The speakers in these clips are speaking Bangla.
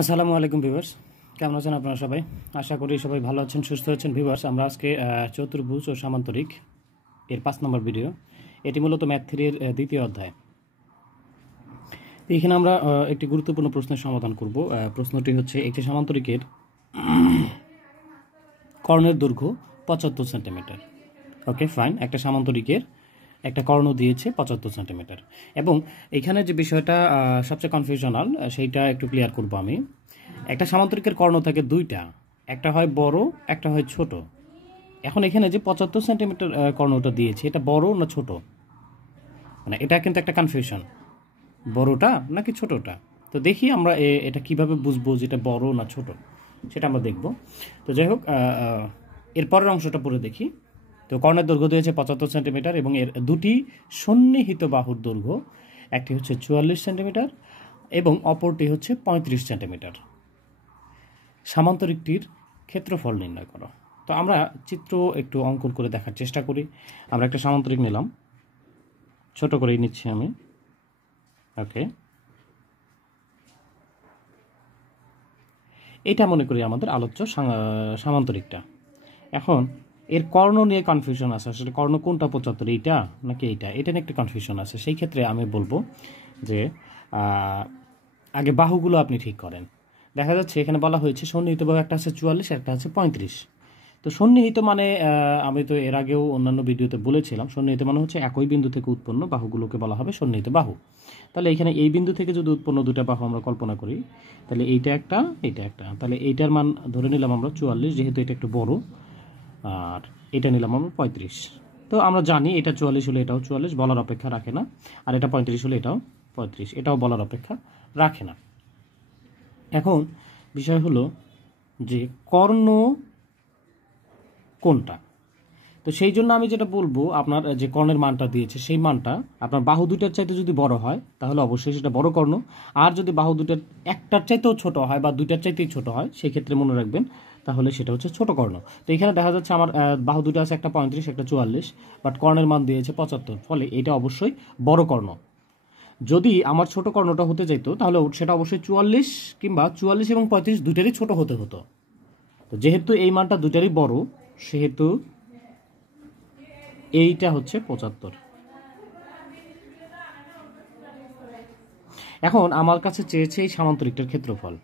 আসসালামু আলাইকুম ভিউয়ার্স, কেমন আছেন আপনারা সবাই? আশা করি সবাই ভালো আছেন, সুস্থ আছেন। ভিউয়ার্স, আমরা আজকে চতুর্ভুজ ও সামান্তরিক এর 5 নম্বর ভিডিও। এটি মূলত ম্যাথ 3 এর দ্বিতীয় অধ্যায়। এখানে আমরা একটি গুরুত্বপূর্ণ প্রশ্নের সমাধান করব। প্রশ্নটি হচ্ছে, একটি সামান্তরিকের কর্ণের দৈর্ঘ্য 75 সেন্টিমিটার। ওকে ফাইন, একটা সামান্তরিকের একটা কর্ণ দিয়েছে 75 সেন্টিমিটার, এবং এখানে যে বিষয়টা সবচেয়ে কনফিউশনাল সেইটা একটু ক্লিয়ার করব আমি। একটা সামান্তরিকের কর্ণ থাকে দুইটা, একটা হয় বড়, একটা হয় ছোট। এখন এখানে যে 75 সেন্টিমিটার কর্ণটা দিয়েছে, এটা বড় না ছোট, মানে এটা কিন্তু একটা কনফিউশন, বড়টা নাকি ছোটটা। তো দেখি আমরা এটা কিভাবে বুঝবো যেটা বড় না ছোট, সেটা আমরা দেখব। তো যাই হোক, এর পরের অংশটা পড়ে দেখি। তো কর্ণের দৈর্ঘ্য দিয়েছে 75 সেন্টিমিটার এবং এর দুটি সন্নিহিত বাহুর দৈর্ঘ্য, একটি হচ্ছে 44 সেন্টিমিটার এবং অপরটি হচ্ছে 35 সেন্টিমিটার। সামান্তরিকটির ক্ষেত্রফল নির্ণয় করো। তো আমরা চিত্র একটু অঙ্কন করে দেখার চেষ্টা করি। আমরা একটা সামান্তরিক নিলাম, ছোট করেই নিচ্ছি আমি। ওকে, এটা মনে করি আমাদের আলোচ্য সামান্তরিকটা। এখন এর কর্ণ নিয়ে কনফিউশন আছে, আসলে কর্ণ কোনটা 75, এইটা নাকি এইটা, এটা নিয়ে একটা কনফিউশন আছে। সেই ক্ষেত্রে আমি বলবো যে আগে বাহুগুলো আপনি ঠিক করেন। দেখা যাচ্ছে এখানে বলা হয়েছে সন্নিহিত বাহু একটা আছে 44, একটা আছে 35। তো সন্নিহিত মানে আমি তো এর আগেও অন্যান্য ভিডিওতে বলেছিলাম, সন্নিহিত মানে হচ্ছে একই বিন্দু থেকে উৎপন্ন বাহুগুলোকে বলা হবে সন্নিহিত বাহু। তাহলে এখানে এই বিন্দু থেকে যদি উৎপন্ন দুটা বাহু আমরা কল্পনা করি, তাহলে এইটা একটা, এইটা একটা, তাহলে এইটার মান ধরে নিলাম আমরা 44, যেহেতু এটা একটু বড়, আর এটা নিলাম আমরা 35। তো আমরা জানি এটা 44 হলে এটাও 44, বলার অপেক্ষা রাখে না, আর এটা 35 হলে এটাও 35, এটাও বলার অপেক্ষা রাখে না। এখন বিষয় হলো যে কর্ণ কোনটা। তো সেই জন্য আমি যেটা বলবো, আপনার যে কর্ণের মানটা দিয়েছে সেই মানটা আপনার বাহু দুটার চাইতে যদি বড় হয় তাহলে অবশ্যই সেটা বড় কর্ণ, আর যদি বাহু দুটার একটার চাইতেও ছোট হয় বা দুইটার চাইতেই ছোট হয় সেই ক্ষেত্রে মনে রাখবেন তাহলে সেটা হচ্ছে ছোট কর্ণ। তো এখানে দেখা যাচ্ছে আমার বাহু দুটো আছে, একটা 35 একটা 44, বাট কর্ণের মান দিয়েছে 75, ফলে এটা অবশ্যই বড় কর্ণ। যদি আমার ছোট কর্ণটা হতে চাইতো তাহলে সেটা অবশ্যই 44 কিংবা 44 এবং 35 দুটারই ছোট হতে হতো। তো যেহেতু এই মানটা দুটারই বড়, সেহেতু এইটা হচ্ছে 75। এখন আমার কাছে চেয়েছে এই সামান্তরিকটার ক্ষেত্রফল।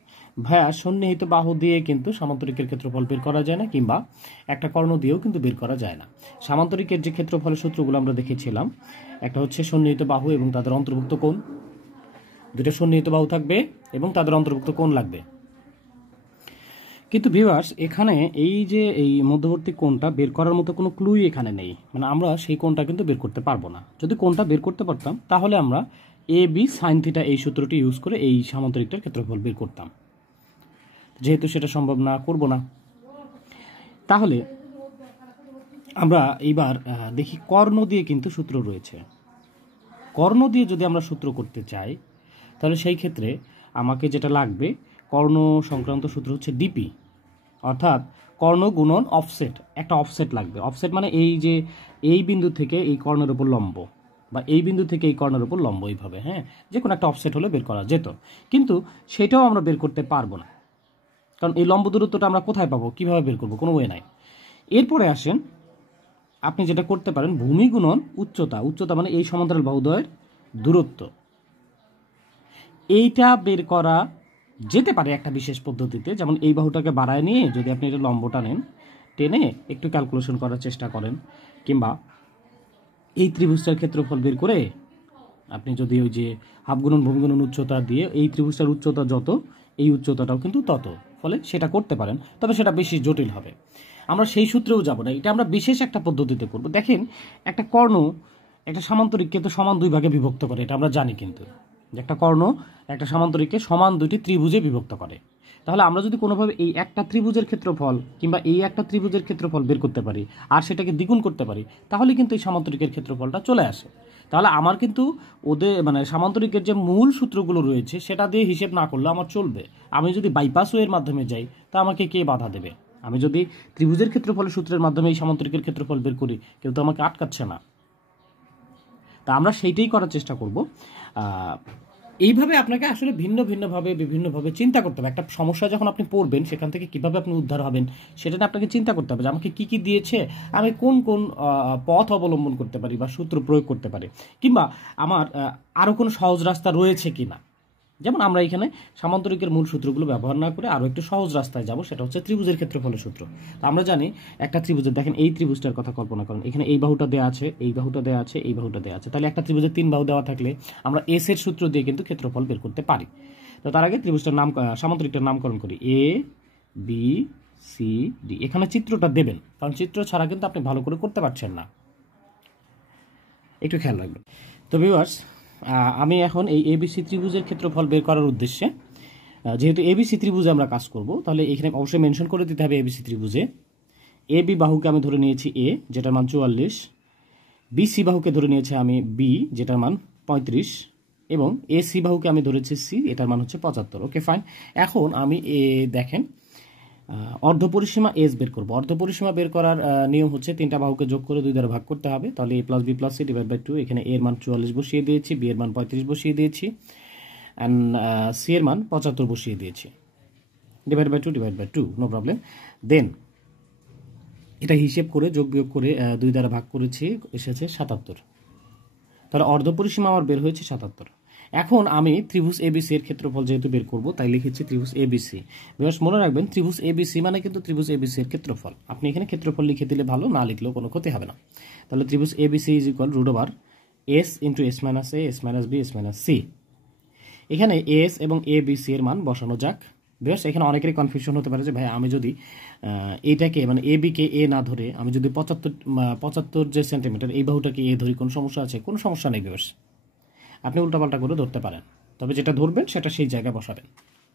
ভাইয়া, সন্নিহিত বাহু দিয়ে কিন্তু সামান্তরিকের ক্ষেত্রফল বের করা যায় না, কিংবা একটা কর্ণ দিয়েও কিন্তু বের করা যায় না। সামান্তরিকের যে ক্ষেত্রফলের সূত্রগুলো আমরা দেখেছিলাম, একটা হচ্ছে সন্নিহিত বাহু এবং তাদের অন্তর্ভুক্ত কোণ, দুটো সন্নিহিত বাহু থাকবে এবং তাদের অন্তর্ভুক্ত কোণ লাগবে। কিন্তু ভিউয়ার্স, এখানে এই যে এই মধ্যবর্তী কোণটা বের করার মতো কোনো ক্লুই এখানে নেই, মানে আমরা সেই কোণটা কিন্তু বের করতে পারবো না। যদি কোণটা বের করতে পারতাম তাহলে আমরা এ বি সাইন থিটা এই সূত্রটি ইউজ করে এই সামান্তরিকটার ক্ষেত্রফল বের করতাম। যেহেতু সেটা সম্ভব না, করব না। তাহলে আমরা এইবার দেখি কর্ণ দিয়ে কিন্তু সূত্র রয়েছে। কর্ণ দিয়ে যদি আমরা সূত্র করতে চাই তাহলে সেই ক্ষেত্রে আমাকে যেটা লাগবে, কর্ণ সংক্রান্ত সূত্র হচ্ছে ডিপি, অর্থাৎ কর্ণ গুণন অফসেট। একটা অফসেট লাগবে। অফসেট মানে এই যে এই বিন্দু থেকে এই কর্ণের উপর লম্ব, বা এই বিন্দু থেকে এই কর্ণের উপর লম্ব, এইভাবে, হ্যাঁ, যে কোনো একটা অফসেট হলে বের করা যেত। কিন্তু সেটাও আমরা বের করতে পারবো না, কারণ এই লম্ব দূরত্বটা আমরা কোথায় পাবো, কিভাবে বের করবো, কোনো ওয়ে নাই। এরপরে আসেন, আপনি যেটা করতে পারেন, ভূমি গুণন উচ্চতা। উচ্চতা মানে এই সমান্তরাল বাহুদ্বয়ের দূরত্ব। এইটা বের করা যেতে পারে একটা বিশেষ পদ্ধতিতে, যেমন এই বাহুটাকে বাড়ায় নিয়ে যদি আপনি এটা লম্বটা নেন, টেনে একটু ক্যালকুলেশন করার চেষ্টা করেন, কিংবা এই ত্রিভুজটার ক্ষেত্রফল বের করে আপনি যদি ওই যে হাফ গুণন ভূমি গুণন উচ্চতা দিয়ে এই ত্রিভুজটার উচ্চতা যত, এই উচ্চতাটাও কিন্তু তত, ফলে সেটা করতে পারেন, তবে সেটা বেশি জটিল হবে। আমরা সেই সূত্রেও যাব না, এটা আমরা বিশেষ একটা পদ্ধতিতে করব। দেখেন, একটা কর্ণ একটা সামান্তরিককে তো সমান দুই ভাগে বিভক্ত করে, এটা আমরা জানি, কিন্তু যে একটা কর্ণ একটা সামান্তরিককে সমান দুইটি ত্রিভুজে বিভক্ত করে। তাহলে আমরা যদি কোনোভাবে এই একটা ত্রিভুজের ক্ষেত্রফল কিংবা এই একটা ত্রিভুজের ক্ষেত্রফল বের করতে পারি আর সেটাকে দ্বিগুণ করতে পারি, তাহলে কিন্তু এই সামান্তরিকের ক্ষেত্রফলটা চলে আসে। তাহলে আমার কিন্তু ওদের মানে সামান্তরিকের যে মূল সূত্রগুলো রয়েছে সেটা দিয়ে হিসেব না করলে আমার চলবে। আমি যদি বাইপাস ওয়ের মাধ্যমে যাই তা আমাকে কে বাধা দেবে? আমি যদি ত্রিভুজের ক্ষেত্রফলের সূত্রের মাধ্যমে এই সামান্তরিকের ক্ষেত্রফল বের করি, কেউ তো আমাকে আটকাচ্ছে না। তা আমরা সেইটাই করার চেষ্টা করব। এইভাবে আপনাকে আসলে ভিন্নভাবে বিভিন্নভাবে চিন্তা করতে হবে। একটা সমস্যা যখন আপনি পড়বেন সেখান থেকে কিভাবে আপনি উদ্ধার হবেন সেটা নিয়ে আপনাকে চিন্তা করতে হবে যে আমাকে কি দিয়েছে, আমি কোন কোন পথ অবলম্বন করতে পারি বা সূত্র প্রয়োগ করতে পারি, কিংবা আমার আরও কোনো সহজ রাস্তা রয়েছে কি না। যেমন আমরা এখানে সামান্তরিকের মূল সূত্রগুলো ব্যবহার না করে আরও একটু সহজ রাস্তায় যাব, সেটা হচ্ছে ত্রিভুজের ক্ষেত্রফলের সূত্র। তো আমরা জানি একটা ত্রিভুজের, দেখেন এই ত্রিভুজটার কথা কল্পনা করেন, এখানে এই বাহুটা দেওয়া আছে, এই বাহুটা দেওয়া আছে, এই বাহুটা দেওয়া আছে। তাহলে একটা ত্রিভুজের 3 বাহু দেওয়া থাকলে আমরা এস এর সূত্র দিয়ে কিন্তু ক্ষেত্রফল বের করতে পারি। তো তার আগে ত্রিভুজটার নাম, সামান্তরিকটার নামকরণ করি, এ বি সি ডি। এখানে চিত্রটা দেবেন, কারণ চিত্র ছাড়া কিন্তু আপনি ভালো করে করতে পারছেন না, একটু খেয়াল রাখবেন। তো ভিউয়ার্স, আমি এখন এই এবিসি ত্রিভুজের ক্ষেত্রফল বের করার উদ্দেশ্যে, যেহেতু এবিসি ত্রিভুজে আমরা কাজ করব, তাহলে এখানে অবশ্যই মেনশন করে দিতে হবে এবিসি ত্রিভুজে এ বি বাহুকে আমি ধরে নিয়েছি এ, যেটার মান 44, বিসি বাহুকে ধরে নিয়েছি আমি বি, যেটার মান 35, এবং এ সি বাহুকে আমি ধরেছি সি, এটার মান হচ্ছে 75। Okay fine. এখন আমি দেখেন অর্ধপরিসীমা এস বের করব। অর্ধপরিসীমা বের করার নিয়ম হচ্ছে 3টা বাহুকে যোগ করে 2 দ্বারা ভাগ করতে হবে। তাহলে a plus b plus c divide by 2। এখানে এর মান 44 বসিয়ে দিয়েছি, বি এর মান 35 বসিয়ে দিয়েছি, অ্যান্ড সি এর মান 75 বসিয়ে দিয়েছি, ডিভাইড বাই 2, নো প্রবলেম। দেন এটা হিসেব করে যোগ বিয়োগ করে 2 দ্বারা ভাগ করেছি, এসেছে 77। তাহলে অর্ধপরিসীমা আমার বের হয়েছে 77। এখন আমি ত্রিভুজ এবিসি এর ক্ষেত্রফল যেহেতু বের করব, তাই লিখেছি ত্রিভুজ এবিসি। বেশ মনে রাখবেন, ত্রিভুজ এবিসি মানে কিন্তু ত্রিভুজ এবিসি এর ক্ষেত্রফল। আপনি এখানে ক্ষেত্রফল লিখে দিলে ভালো, না লিখলেও কোনো ক্ষতি হবে না। তাহলে ত্রিভুজ ABC is equal root over s into s minus a, s minus b, s minus c. এখানে এস এবং এ বি সি এর মান বসানো যাক। বেশ, এখানে অনেকেরই কনফিউশন হতে পারে যে ভাই আমি যদি এইটাকে মানে এ বিকে এ না ধরে আমি যদি 75 যে সেন্টিমিটার এই বাহুটাকে এ ধরি, কোনো সমস্যা আছে? কোনো সমস্যা নেই বেশ, আপনি উল্টাপাল্টা করে ধরতে পারেন, তবে যেটা ধরবেন সেটা সেই জায়গায় বসাবেন।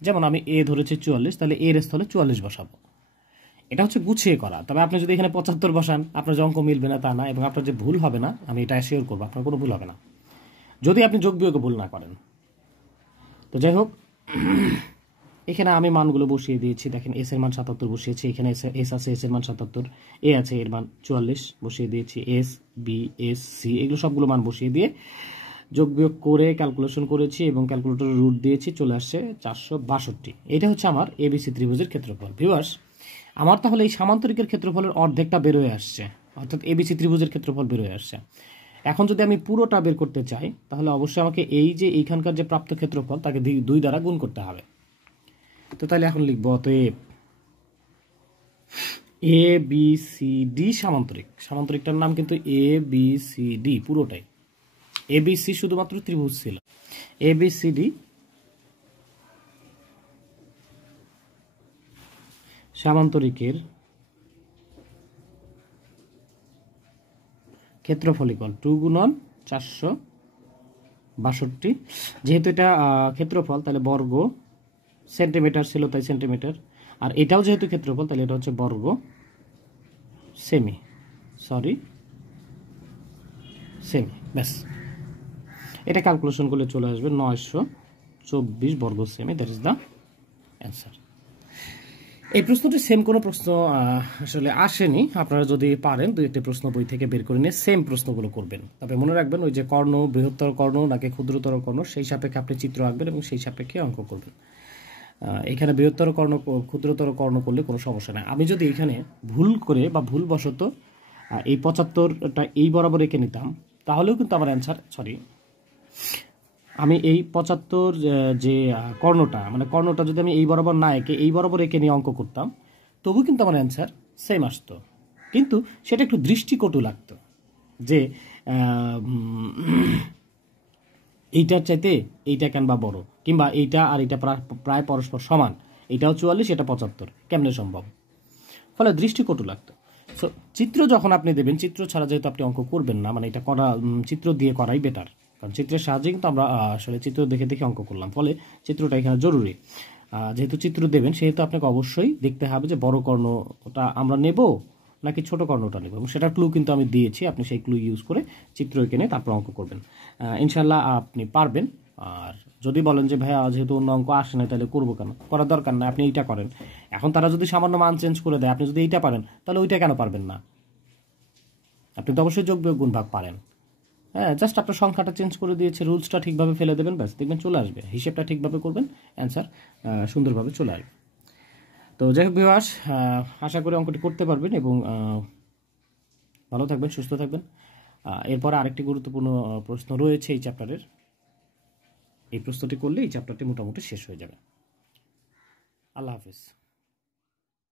যেমন আমি এ ধরেছি 44, তাহলে এর স্থলে 44 বসাবো। এটা হচ্ছে গুছিয়ে করা। তবে আপনি যদি এখানে 75 বসান, আপনার যে অঙ্ক মিলবে না তা না, এবং আপনার যে ভুল হবে না, আমি এটা শিওর করবো, আপনার কোনো ভুল হবে না যদি আপনি যোগ বিয়োগে ভুল না করেন। তো যাই হোক, এখানে আমি মানগুলো বসিয়ে দিয়েছি। দেখেন এস এর মান 77 বসিয়েছি, এখানে এস আছে, এস এর মান 77, এ আছে, এর মান 44 বসিয়ে দিয়েছি, এস বি এস সি এগুলো সবগুলো মান বসিয়ে দিয়ে যোগ বিয়োগ করে ক্যালকুলেশন করেছি এবং ক্যালকুলেটর রুট দিয়েছি, চলে আসছে 462। এটা হচ্ছে আমার এবিসি ত্রিভুজের ক্ষেত্রফল। ভিউয়ার্স, আমার তাহলে এই সামান্তরিকের ক্ষেত্রফলের অর্ধেকটা বের হয়ে আসছে, অর্থাৎ এবিসি ত্রিভুজের ক্ষেত্রফল বের হয়ে আসছে। এখন যদি আমি পুরোটা বের করতে চাই, তাহলে অবশ্যই আমাকে এই যে এইখানকার যে প্রাপ্ত ক্ষেত্রফল তাকে 2 দ্বারা গুণ করতে হবে। তো তাহলে এখন লিখবো অতএব এ বি সি ডি সামান্তরিক। সামান্তরিকটার নাম কিন্তু এ বি সি ডি, পুরোটাই। এ বি সি শুধুমাত্র ত্রিভুজ ছিল। এ বি সি ডি সামান্তরিকের ক্ষেত্রফল ইকুয়াল 2 গুণন 462। যেহেতু এটা ক্ষেত্রফল, তাহলে বর্গ, সেন্টিমিটার ছিল তাই সেন্টিমিটার, আর এটাও যেহেতু ক্ষেত্রফল তাহলে এটা হচ্ছে বর্গ সেমি, ব্যাস। এটা ক্যালকুলেশন করলে চলে আসবে 924 বর্গ semi, that is the answer. এই প্রশ্নটি সেম কোনো প্রশ্ন আসলে আসেনি। আপনারা যদি পারেন 2-1টি প্রশ্ন বই থেকে বের করে নিয়ে সেম প্রশ্নগুলো করবেন। তবে মনে রাখবেন, ওই যে কর্ণ, বৃহত্তর কর্ণ নাকি ক্ষুদ্রতর কর্ণ, সেই সাপেক্ষে আপনি চিত্র আঁকবেন এবং সেই সাপেক্ষে অঙ্ক করবেন। এখানে বৃহত্তর কর্ণ ক্ষুদ্রতর কর্ণ করলে কোনো সমস্যা নেই। আমি যদি এখানে ভুল করে বা ভুলবশত এই 75টা এই বরাবর এঁকে নিতাম, তাহলেও কিন্তু আমার অ্যান্সার, আমি এই 75 যে কর্ণটা, মানে কর্ণটা যদি আমি এই বরাবর না এঁকে এই বরাবর এঁকে নিয়ে অঙ্ক করতাম, তবু কিন্তু আমার অ্যান্সার সেম আসতো। কিন্তু সেটা একটু দৃষ্টিকটু লাগতো যে এইটার চাইতে এইটা কেন বা বড়, কিংবা এইটা আর এইটা প্রায় পরস্পর সমান, এটাও 44, এটা 75, কেমনে সম্ভব? ফলে দৃষ্টিকটু লাগতো। সো চিত্র যখন আপনি দেবেন, চিত্র ছাড়া যেহেতু আপনি অঙ্ক করবেন না, মানে এটা করা চিত্র দিয়ে করাই বেটার, কারণ চিত্রের সাহায্যে কিন্তু আমরা আসলে চিত্র দেখে দেখে অঙ্ক করলাম, ফলে চিত্রটা এখানে জরুরি। যেহেতু চিত্র দেবেন, সেহেতু আপনাকে অবশ্যই দেখতে হবে যে বড় কর্ণটা আমরা নেব নাকি ছোট কর্ণটা নেব, এবং সেটার ক্লু কিন্তু আমি দিয়েছি। আপনি সেই ক্লু ইউজ করে চিত্র এঁকে তারপর অঙ্ক করবেন, ইনশাল্লাহ আপনি পারবেন। আর যদি বলেন যে ভাইয়া যেহেতু অন্য অঙ্ক আসে না, তাহলে করবো কেন, করার দরকার না, আপনি এইটা করেন। এখন তারা যদি সামান্য মান চেঞ্জ করে দেয়, আপনি যদি এইটা পারেন, তাহলে ওইটা কেন পারবেন না? আপনি তো অবশ্যই যোগ বিয়োগ গুণ ভাগ পারেন। হ্যাঁ, জাস্ট আপনার সংখ্যাটা চেঞ্জ করে দিয়েছে, রুলসটা ঠিকভাবে ফেলে দেবেন, ব্যাস দেখবেন চলে আসবে। হিসেবটা ঠিকভাবে করবেন, অ্যান্সার সুন্দরভাবে চলে আসবে। তো যাই হোক ভিউয়ার্স, আশা করি অঙ্কটি করতে পারবেন এবং ভালো থাকবেন, সুস্থ থাকবেন। এরপর আরেকটি গুরুত্বপূর্ণ প্রশ্ন রয়েছে এই চ্যাপ্টারের। এই প্রশ্নটি করলে এই চ্যাপ্টারটি মোটামুটি শেষ হয়ে যাবে। আল্লাহ হাফিজ।